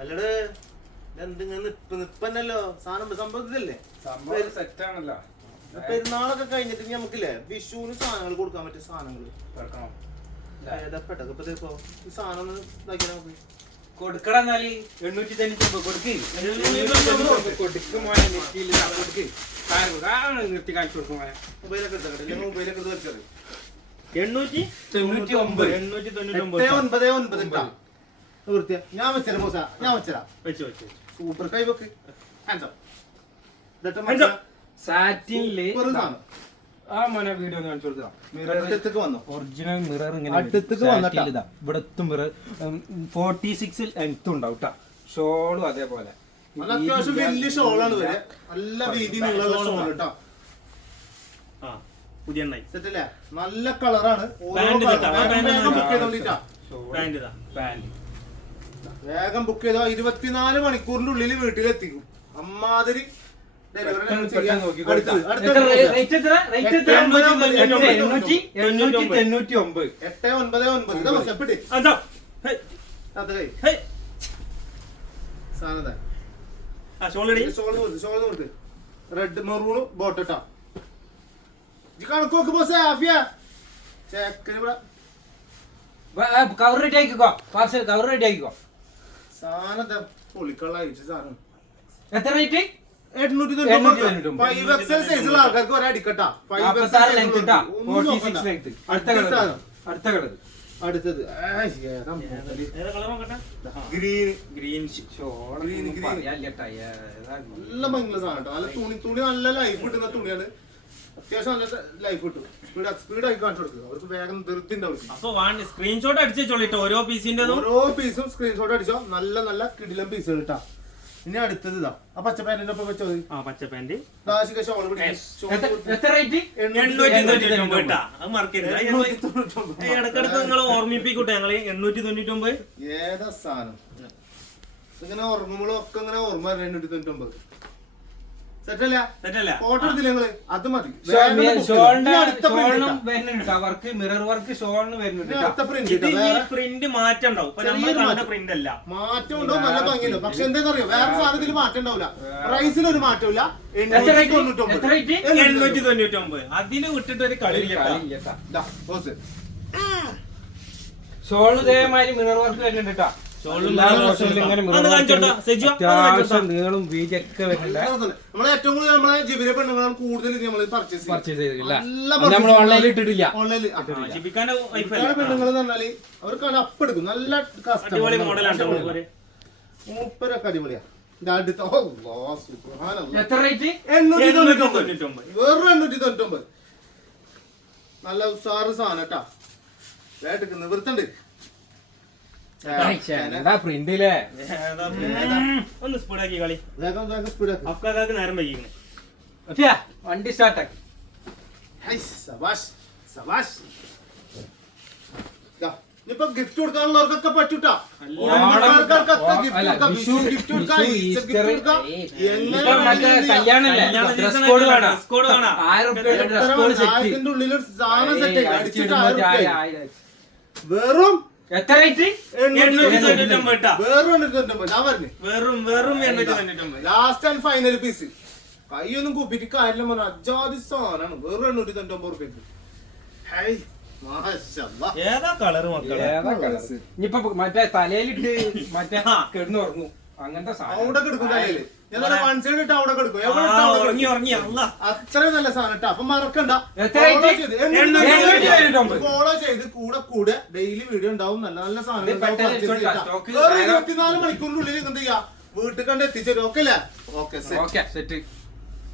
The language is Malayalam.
അല്ലടെ എന്തിങ്ങനെ നിപ്പന്നല്ലോ സാധനം സംഭവത്തിലല്ലേ സെറ്റാണല്ലോ. പെരുന്നാളൊക്കെ കഴിഞ്ഞിട്ട് നമുക്കില്ലേ വിഷുവിന് സാധനങ്ങൾ കൊടുക്കാൻ പറ്റിയ സാധനങ്ങൾ ഏതാ പെട്ടപ്പോ ഈ സാധനം ഒന്ന് ഇതാക്കിയാ നമുക്ക് കൊടുക്കണെന്നാല് 890 കൊടുക്ക് നിർത്തി കാണിച്ചു കൊടുക്കും. മൊബൈലൊക്കെ എടുത്തേ മൊബൈലൊക്കെ എടുത്ത് വെച്ചത് 899 ഞാൻ വെച്ചരാ ബോസാ ഞാൻ വെച്ചരാ സൂപ്പർ കൈ വെക്ക് സാറ്റിനില് ആ മോനെ വീഡിയോ കാണിച്ചു കൊടുക്കാം. ഒറിജിനൽ മിറർ ഇങ്ങനെ ഇവിടെ മിറർ 46 ലെങ്ത് ഉണ്ടാവും കേട്ടോ. ഷോളും അതേപോലെ അത്യാവശ്യം വലിയ ഷോളാണ് വരെ നല്ല വീതിയിലുള്ള ഷോൾ കേട്ടോ. പുതിയ സെറ്റല്ലേ നല്ല കളറാണ്. വേഗം ബുക്ക് ചെയ്തോ 24 മണിക്കൂറിന്റെ ഉള്ളിൽ വീട്ടിലെത്തിക്കും. അമ്മാതിരി ഡെലിവറി റെഡ് മെറൂണ് ബോട്ടാ കണക്ക് നോക്ക് ബോസ് ആഫിയ ചെക്കന് കവർ റെഡി ആക്കിക്കോ. പാർസൽ കവർ റെഡി ആക്കിക്കോ. സാധനം പൊളിക്കള്ള അയച്ച സാധനം എത്ര റേറ്റ്? 899. 5XL സൈസുള്ള ആൾക്കാർക്ക് ഒരേ അടിക്കട്ടാ. അടുത്തത് ഗ്രീൻ നല്ല ഭംഗിയുള്ള സാധനം കേട്ടോ. നല്ല തുണി നല്ല ലൈഫ് കിട്ടുന്ന തുണിയാണ്. അത്യാവശ്യം നല്ല ലൈഫ് കിട്ടും. സ്പീഡായി കാണിച്ചു കൊടുക്കുക. അവർക്ക് വേഗം ധൃതിണ്ട് അവർക്ക്. അപ്പൊ സ്ക്രീൻഷോട്ട് അടിച്ചോളിട്ടോ ഓരോ പീസും സ്ക്രീൻഷോട്ട് അടിച്ചോ. നല്ല നല്ല കിടിലം പീസുകൾ കിട്ടാ. ഇനി അടുത്തത് ഇതാ ആ പച്ചപ്പാന്റിന്റെ ഒപ്പം വെച്ചോ. പച്ചപ്പാന്റ് ഷോൾ ഇടക്കിടക്ക് നിങ്ങൾ ഓർമ്മിപ്പിക്കൂട്ടെ ഞങ്ങള് 899 ഏതാ സാധനം ഇങ്ങനെ ഉറങ്ങുമ്പോഴും ഒക്കെ ഇങ്ങനെ ഓർമ്മ 899 സെറ്റല്ല ഫോട്ടോ എടുത്തില്ല നിങ്ങള് അത് മതി. വർക്ക് മിറർ വർക്ക് ഷോളിന് വരുന്നുണ്ട്. പ്രിന്റ് മാറ്റം ഉണ്ടാവും. പ്രിന്റ് അല്ല മാറ്റം ഉണ്ടാവും. നല്ല ഭംഗിയുണ്ട്. പക്ഷെ എന്താ അറിയോ വേറെ സാധനത്തിൽ മാറ്റം ഉണ്ടാവില്ല. പ്രൈസിൽ ഒരു മാറ്റമില്ല. 899 അതിന് വിട്ടിട്ട് ഒരു കളിയില്ല. ഷോള് ഇതേമാതിരി മിറർ വർക്ക് വരുന്നുണ്ട് കേട്ടോ. നീളം വീതിയൊക്കെ വരുന്നുണ്ട്. നമ്മളെ ഏറ്റവും കൂടുതൽ നമ്മളെ ജീവിത പെണ്ണുങ്ങളാണ് കൂടുതൽ നമ്മൾ പർച്ചേസ് ചെയ്തിട്ടില്ല. നമ്മൾ ഓൺലൈനിൽ ഇട്ടിട്ടില്ല. പെണ്ണുങ്ങൾ എന്ന് പറഞ്ഞാല് അവർക്കാണ് അപ്പെടുക്കും. നല്ല മൂപ്പരൊക്കെ അടിപൊളിയാ. എത്ര റേറ്റ്? 899. വെറും 899. നല്ല ഉസാറ് സാധനം കേട്ടാ. നിവൃത്തുണ്ട്. പ്രിന്റില്ലേ ഒന്ന് സ്പീഡാക്കി കളി. നേരം വൈകിങ്ങനെ വണ്ടി സ്റ്റാർട്ടാക്കി. ഇപ്പൊ ഗിഫ്റ്റ് കൊടുക്കാനുള്ളവർക്കൊക്കെ പറ്റൂട്ടാ. ആയിരത്തിന്റെ ഉള്ളിൽ സാധനം സെറ്റ് വെറും എത്ര rate? Last and final piece. കൈയൊന്നും കുപ്പിട്ട് കാര്യമില്ല. അജാതി സാധനമാണ്. വെറും 899 റുപ്യക്ക്. ഏതാ കളറ് ഇനിയിപ്പൊ മറ്റേ തലയിലിട്ട് മറ്റേ കിടന്നുറങ്ങും അങ്ങനത്തെ അവിടെ കിടക്കും. തലയില് വൺ സൈഡ് ഇട്ട് അവിടെ കിടക്കും. അത്രയും നല്ല സാധനം ഇട്ടാ. അപ്പൊ മറക്കണ്ട. ഫോളോ ചെയ്ത് കൂടെ ഡെയിലി വീഡിയോ ഉണ്ടാവും. നല്ല നല്ല സാധനം 24 മണിക്കൂറിനുള്ളിൽ എന്ത് ചെയ്യാ വീട്ടിൽ കണ്ട് എത്തിച്ചേരും. ഓക്കെ അല്ലേ? Okay set.